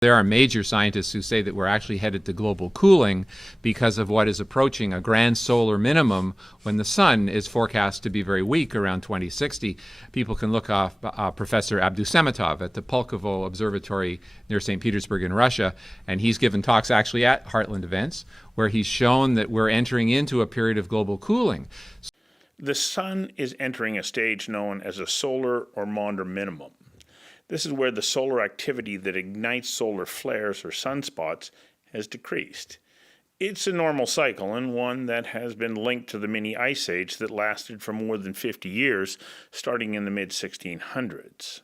There are major scientists who say that we're actually headed to global cooling because of what is approaching a grand solar minimum when the sun is forecast to be very weak around 2060. People can look off Professor Abdusamatov at the Pulkovo Observatory near St. Petersburg in Russia, and he's given talks actually at Heartland events where he's shown that we're entering into a period of global cooling. The sun is entering a stage known as a solar or Maunder minimum. This is where the solar activity that ignites solar flares or sunspots has decreased. It's a normal cycle and one that has been linked to the mini ice age that lasted for more than 50 years, starting in the mid-1600s.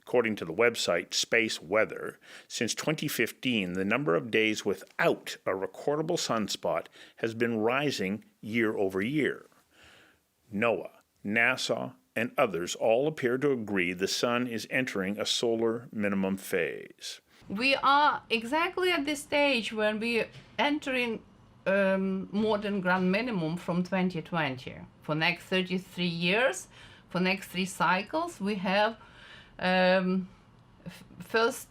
According to the website Space Weather, since 2015, the number of days without a recordable sunspot has been rising year over year. NOAA, NASA, and others all appear to agree the sun is entering a solar minimum phase. We are exactly at this stage when we are entering modern grand minimum from 2020. For next 33 years, for next 3 cycles, we have first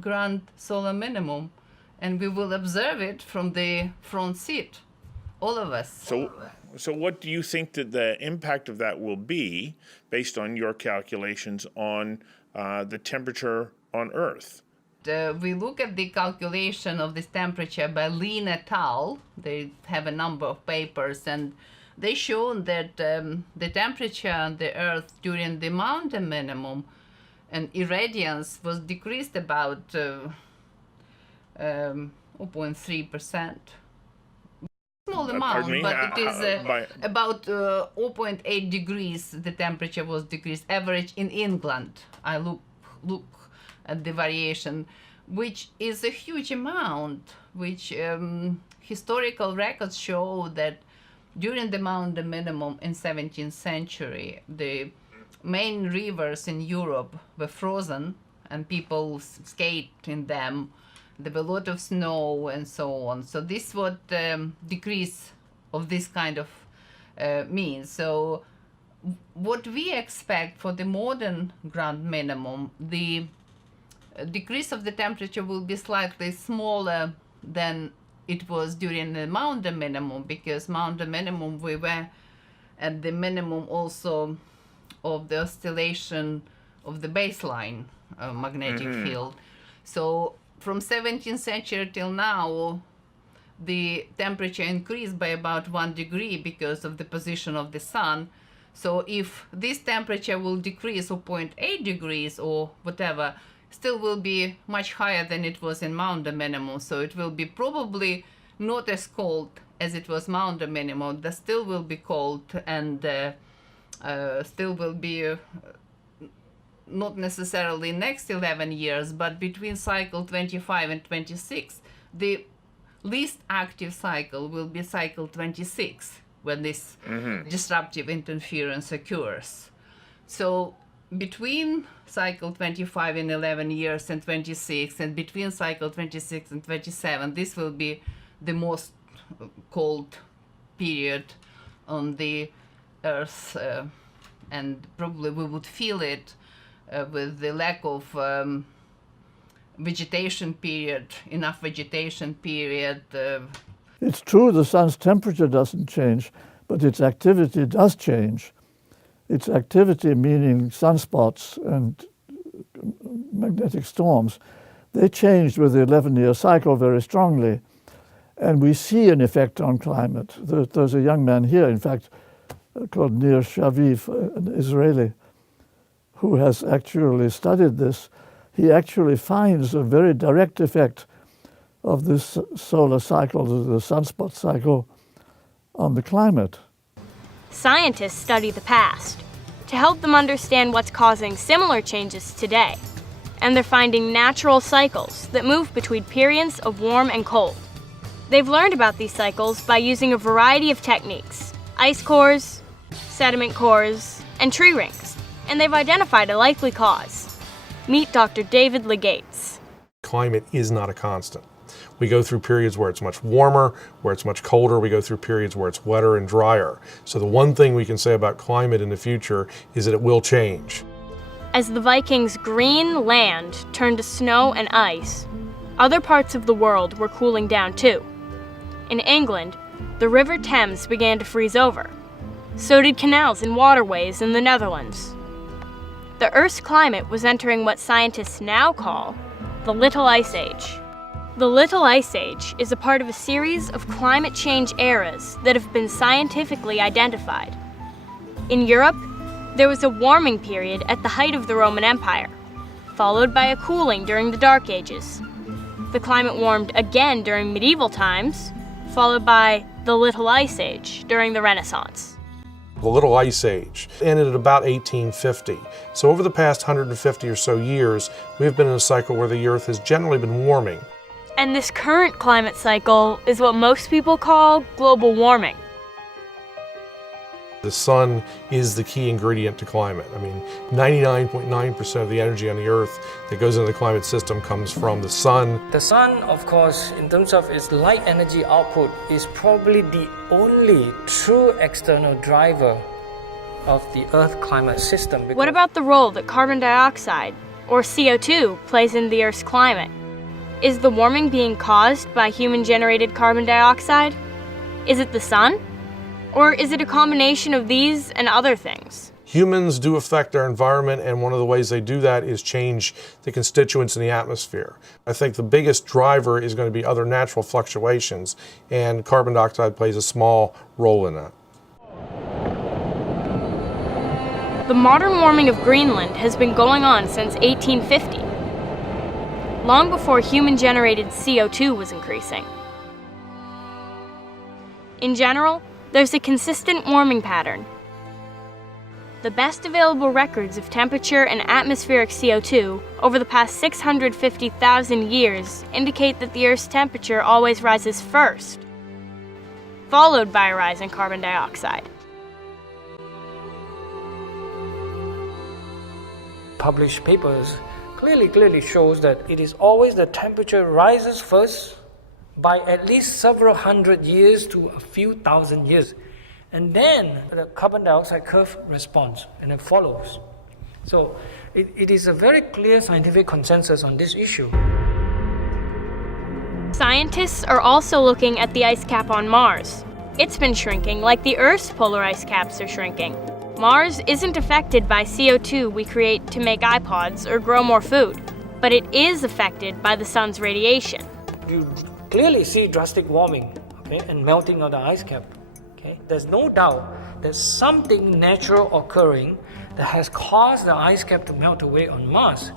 grand solar minimum, and we will observe it from the front seat, all of us. So what do you think that the impact of that will be, based on your calculations, on the temperature on Earth? We look at the calculation of this temperature by Lean et al. They have a number of papers, and they show that the temperature on the Earth during the mountain minimum and irradiance was decreased about 0.3%. Small amount, but it is about 0.8 degrees the temperature was decreased, average in England. I look at the variation, which is a huge amount, which historical records show that during the mountain minimum in 17th century, the main rivers in Europe were frozen and people skate in them. There were a lot of snow and so on. So this what decrease of this kind of means. So what we expect for the modern grand minimum, the decrease of the temperature will be slightly smaller than it was during the mountain minimum, because mountain minimum we were at the minimum also of the oscillation of the baseline magnetic field. So from 17th century till now, the temperature increased by about 1 degree because of the position of the sun. So if this temperature will decrease 0.8 degrees or whatever, still will be much higher than it was in mountain minimum. So it will be probably not as cold as it was mountain minimum. That still will be cold and still will be not necessarily next 11 years, but between cycle 25 and 26, the least active cycle will be cycle 26, when this disruptive interference occurs. So between cycle 25 in 11 years and 26, and between cycle 26 and 27, this will be the most cold period on the Earth, and probably we would feel it with the lack of vegetation period, enough vegetation period. It's true the sun's temperature doesn't change, but its activity does change. Its activity, meaning sunspots and magnetic storms, they changed with the 11-year cycle very strongly. And we see an effect on climate. There's a young man here, in fact, called Nir Shaviv, an Israeli, who has actually studied this. He actually finds a very direct effect of this solar cycle, the sunspot cycle, on the climate. Scientists study the past to help them understand what's causing similar changes today. And they're finding natural cycles that move between periods of warm and cold. They've learned about these cycles by using a variety of techniques: ice cores, sediment cores, and tree rings. And they've identified a likely cause. Meet Dr. David Legates. Climate is not a constant. We go through periods where it's much warmer, where it's much colder. We go through periods where it's wetter and drier. So the one thing we can say about climate in the future is that it will change. As the Vikings' green land turned to snow and ice, other parts of the world were cooling down too. In England, the River Thames began to freeze over. So did canals and waterways in the Netherlands. The Earth's climate was entering what scientists now call the Little Ice Age. The Little Ice Age is a part of a series of climate change eras that have been scientifically identified. In Europe, there was a warming period at the height of the Roman Empire, followed by a cooling during the Dark Ages. The climate warmed again during medieval times, followed by the Little Ice Age during the Renaissance. The Little Ice Age ended at about 1850. So over the past 150 or so years, we've been in a cycle where the Earth has generally been warming. And this current climate cycle is what most people call global warming. The sun is the key ingredient to climate. I mean, 99.9% of the energy on the Earth that goes into the climate system comes from the sun. The sun, of course, in terms of its light energy output, is probably the only true external driver of the Earth climate system. What about the role that carbon dioxide, or CO2, plays in the Earth's climate? Is the warming being caused by human-generated carbon dioxide? Is it the sun? Or is it a combination of these and other things? Humans do affect our environment, and one of the ways they do that is change the constituents in the atmosphere. I think the biggest driver is going to be other natural fluctuations, and carbon dioxide plays a small role in that. The modern warming of Greenland has been going on since 1850, long before human-generated CO2 was increasing. In general, there's a consistent warming pattern. The best available records of temperature and atmospheric CO2 over the past 650,000 years indicate that the Earth's temperature always rises first, followed by a rise in carbon dioxide. Published papers clearly shows that it is always the temperature rises first by at least several hundred years to a few thousand years. And then the carbon dioxide curve responds and it follows. So it is a very clear scientific consensus on this issue. Scientists are also looking at the ice cap on Mars. It's been shrinking like the Earth's polar ice caps are shrinking. Mars isn't affected by CO2 we create to make iPods or grow more food, but it is affected by the sun's radiation. You clearly see drastic warming, okay, and melting of the ice cap. Okay? There's no doubt there's something natural occurring that has caused the ice cap to melt away on Mars.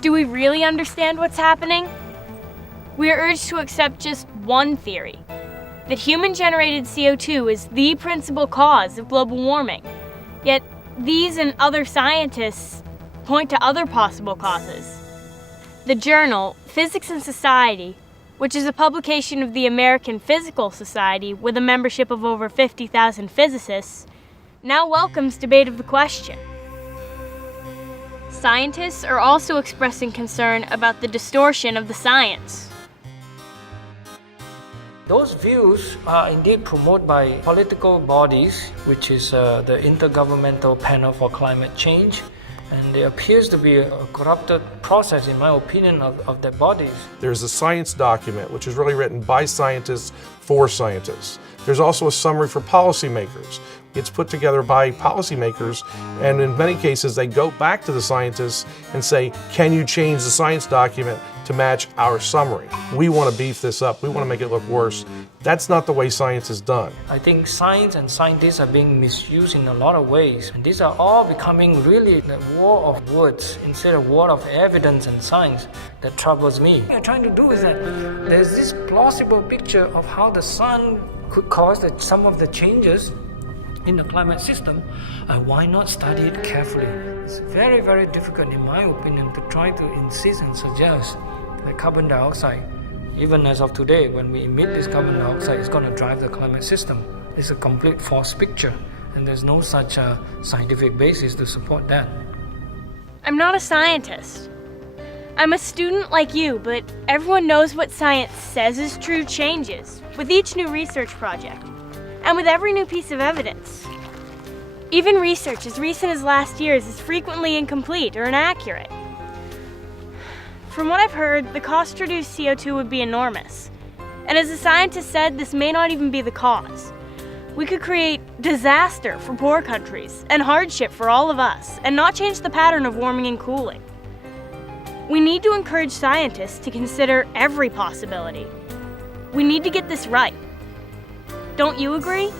Do we really understand what's happening? We are urged to accept just one theory, that human-generated CO2 is the principal cause of global warming. Yet these and other scientists point to other possible causes. The journal Physics and Society, which is a publication of the American Physical Society with a membership of over 50,000 physicists, now welcomes debate of the question. Scientists are also expressing concern about the distortion of the science. Those views are indeed promoted by political bodies, which is the Intergovernmental Panel for Climate Change, and there appears to be a corrupted process, in my opinion, of their bodies. There's a science document, which is really written by scientists for scientists. There's also a summary for policymakers. It's put together by policymakers, and in many cases they go back to the scientists and say, can you change the science document to match our summary? We want to beef this up. We want to make it look worse. That's not the way science is done. I think science and scientists are being misused in a lot of ways. And these are all becoming really the war of words instead of war of evidence and science that troubles me. What I'm trying to do is that there's this plausible picture of how the sun could cause some of the changes in the climate system, and why not study it carefully? It's very, very difficult, in my opinion, to try to insist and suggest that carbon dioxide, even as of today, when we emit this carbon dioxide, is going to drive the climate system. It's a complete false picture, and there's no such scientific basis to support that. I'm not a scientist. I'm a student like you, but everyone knows what science says is true changes with each new research project, and with every new piece of evidence. Even research as recent as last year's is frequently incomplete or inaccurate. From what I've heard, the cost to reduce CO2 would be enormous. And as the scientist said, this may not even be the cause. We could create disaster for poor countries and hardship for all of us and not change the pattern of warming and cooling. We need to encourage scientists to consider every possibility. We need to get this right. Don't you agree?